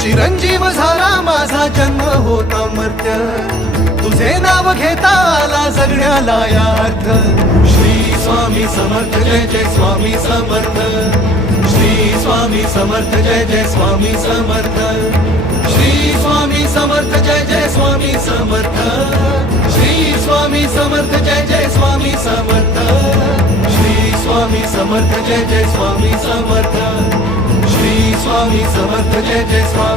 चिरंजीव झाला माझा जन्म होता मर्त्य, तुझे नाव घेता आला जगण्याला यार्थ. श्री स्वामी समर्थ जय जय स्वामी समर्थ, श्री स्वामी समर्थ जय जय स्वामी समर्थ, श्री स्वामी समर्थ जय जय स्वामी समर्थ, श्री स्वामी समर्थ जय जय स्वामी समर्थ, श्री स्वामी समर्थ जय जय स्वामी समर्थ, श्री स्वामी समर्थ जय जय स्वामी